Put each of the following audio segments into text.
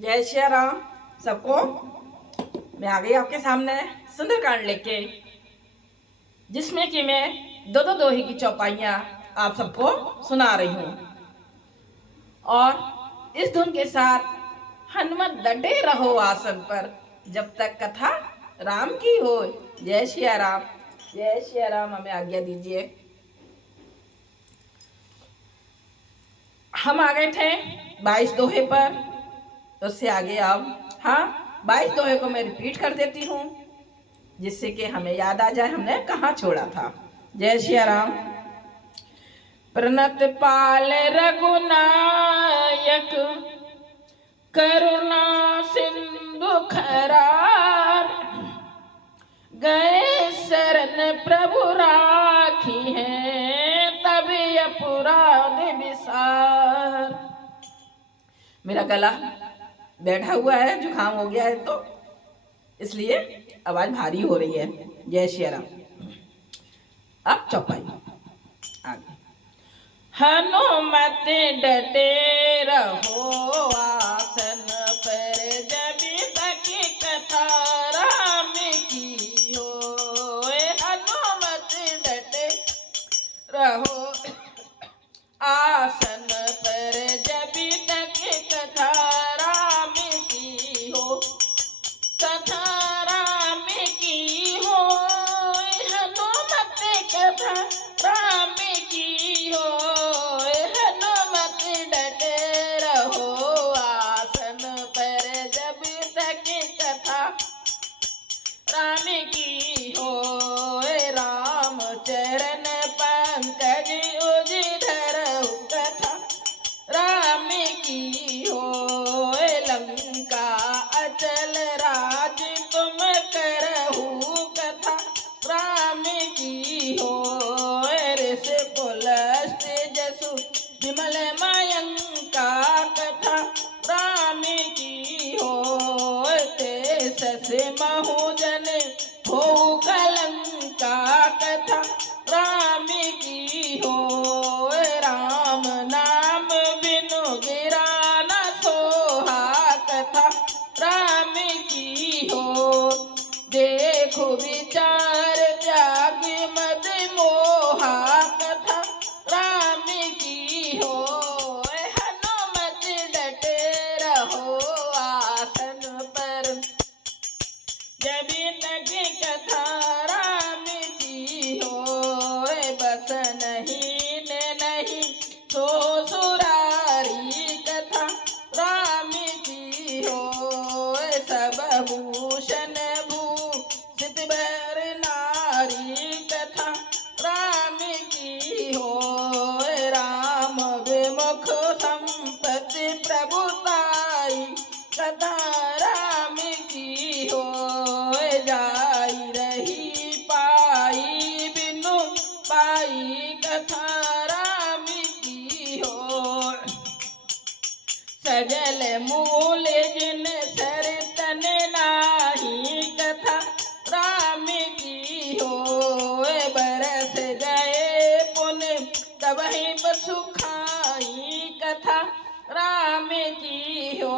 जय श्री राम सबको। मैं आ गई आपके सामने सुंदरकांड लेके, जिसमें कि मैं दो दो दोहे की चौपाइयाँ आप सबको सुना रही हूँ। और इस धुन के साथ हनुमत डटे रहो आसन पर, जब तक कथा राम की हो। जय श्री राम, जय श्री राम। हमें आज्ञा दीजिए। हम आ गए थे 22 दोहे पर, तो उससे आगे अब 22 दोहे को मैं रिपीट कर देती हूँ, जिससे कि हमें याद आ जाए हमने कहाँ छोड़ा था। जय श्री राम। प्रणत पाल रघुनायक, करुणा सिंधु खरार, गए शरण प्रभु राखी है, तभी अपराध विसार। मेरा गला बैठा हुआ है, जुकाम हो गया है, तो इसलिए आवाज भारी हो रही है। जय श्री राम। अब चौपाई आगे। हनुमत डटे रहो आसन पर, जब तक कथा राम की हो। हनुमत डटे रहो आसन पर, जब तक कथा राम की हो। कथा राम की हो, हनुमत कथा राम की हो। हनुमत डटे रहो आसन पर, जब तक कथा राम की हो। राम चरण पंकज उजिधरहु, कथा राम की हो। लंका अचल राज तुम करहु, कथा राम की हो। ऋष पुलस्त जसु विमल मयंका, कथा राम की हो। तेजस महुजन हो कलंका, कथा राम की हो। राम नाम बिनु गिरा न सोहा, कथा राम की हो। देखो विचार त्याग मद मोहा, कथा राम की हो। हनुमत डटे रहो आसन पर, जब तक कथा राम की हो। बस नहीं नहीं सो सुरारी, कथा राम की हो। सब भूषण भूषित बर नारी, कथा राम की हो। राम विमुख संपत्ति प्रभुताई, कथा राम की हो। जाई रही पाई बिनु पाई, कथा राम की हो। सजल मूल जिन सर तन नाही, कथा राम की हो। बरस गए पुन तबहि बसु खाई, कथा राम की हो।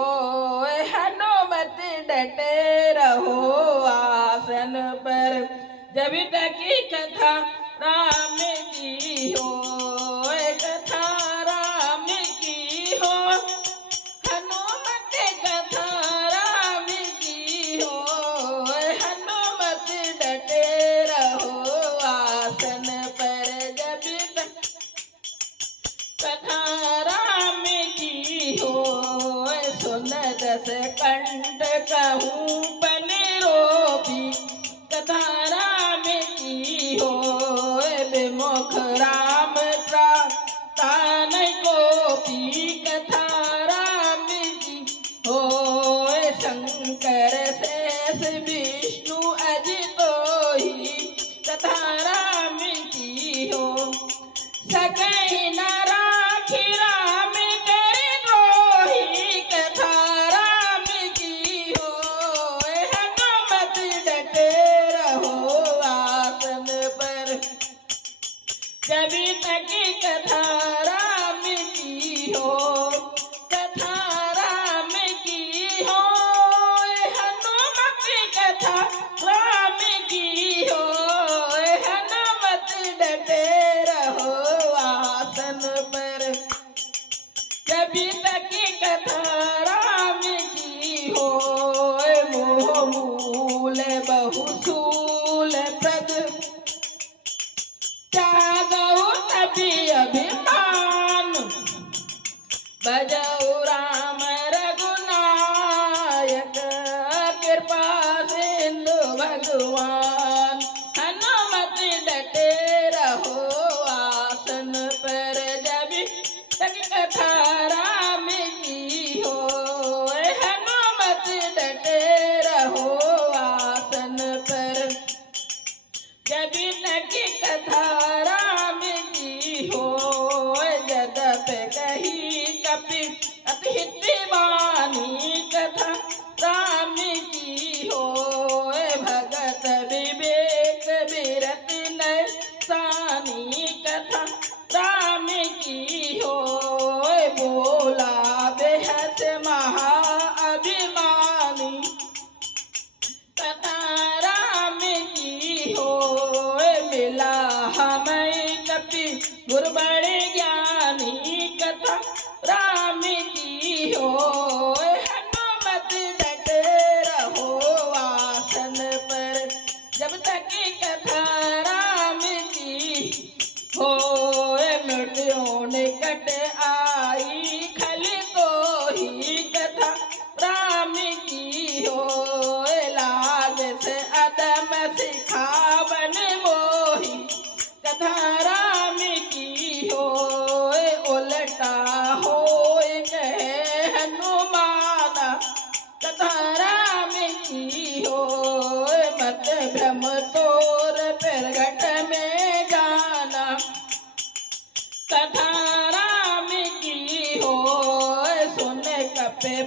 हनुमत डटे रहो आसन पर, जब तक कथा राम की हो। कथा राम की हो, हनुमत कथा राम की हो। हनुमत डटे रहो आसन पर, जब तक कथा राम की हो। सुन दस कंठ कहूँ बन रोपी, कथा राम की हो। विमुख राम तान गोपी, कथा राम की हो। शंकर शेष विष्णु अजितोहि, कथा राम की हो। सकहि न राखि राम कर द्रोही, कथा राम की हो।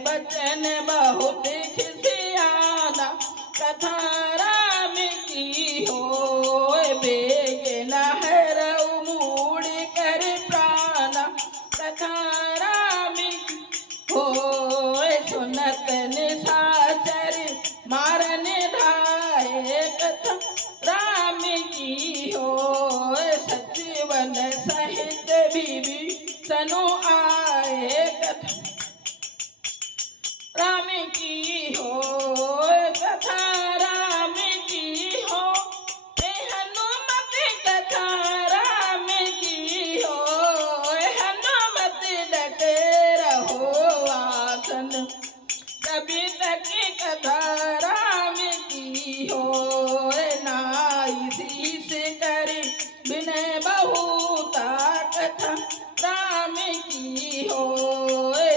बचन बहुत खिसियाना, कथा राम की होए बेग नहर मूड़ कर प्राणा, कथा राम की होए सुनत निशाचर मारन ढाए, कथा राम की होए सचिवन सहित विभीषण आए, कथा राम की हो, कथा राम की हो, हे हनुमत कथा राम की हो, हनुमत डटे रहो आसन, तभी तक कथा राम की हो, नाई शीस करी विनय बहुता, कथा राम की हो,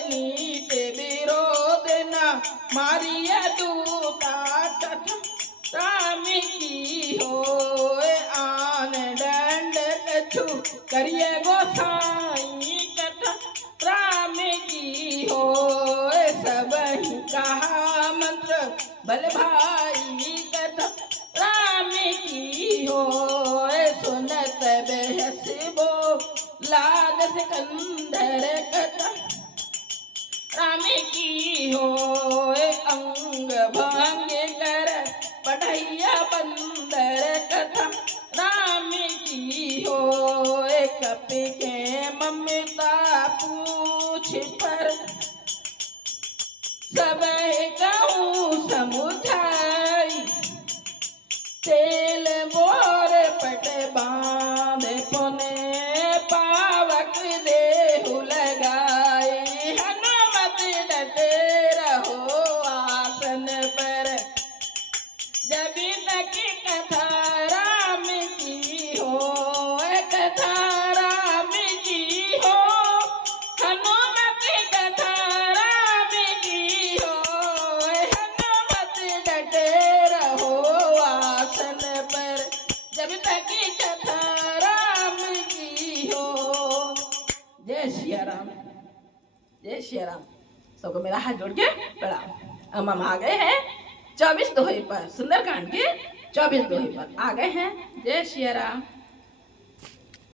नीत विरोध न मारिया दूता, कथा राम की हो, आन दंड कछु करिए गोसाई, कथा राम की हो, सब ही कहा मंत्र बल भाई, कथा राम की हो, सुनत बेहस बो लाद सिकंदर, कथा राम की हो, अंग भंग कर पढ़ैया बंदर, कथा राम की हो, कपि के ममता पूछ पर सब कहूँ समुझाई, तेल बोर पट बांध पुने पावक देहु लगाए, हनुमत डटे रहो आसन पर, जब तक कथा राम की हो, कथा राम की हो, हनुमत कथा राम की हो, हनुमत डटे रहो आसन पर, जब तक कथा राम की हो। जय सिया राम, जय सिया राम। सबको मेरा हाथ जोड़ के प्रणाम। अब हम आ गए हैं 24 दोहे पर, सुंदरकांड के 24 दोहे पर आ गए हैं। जय सिया राम।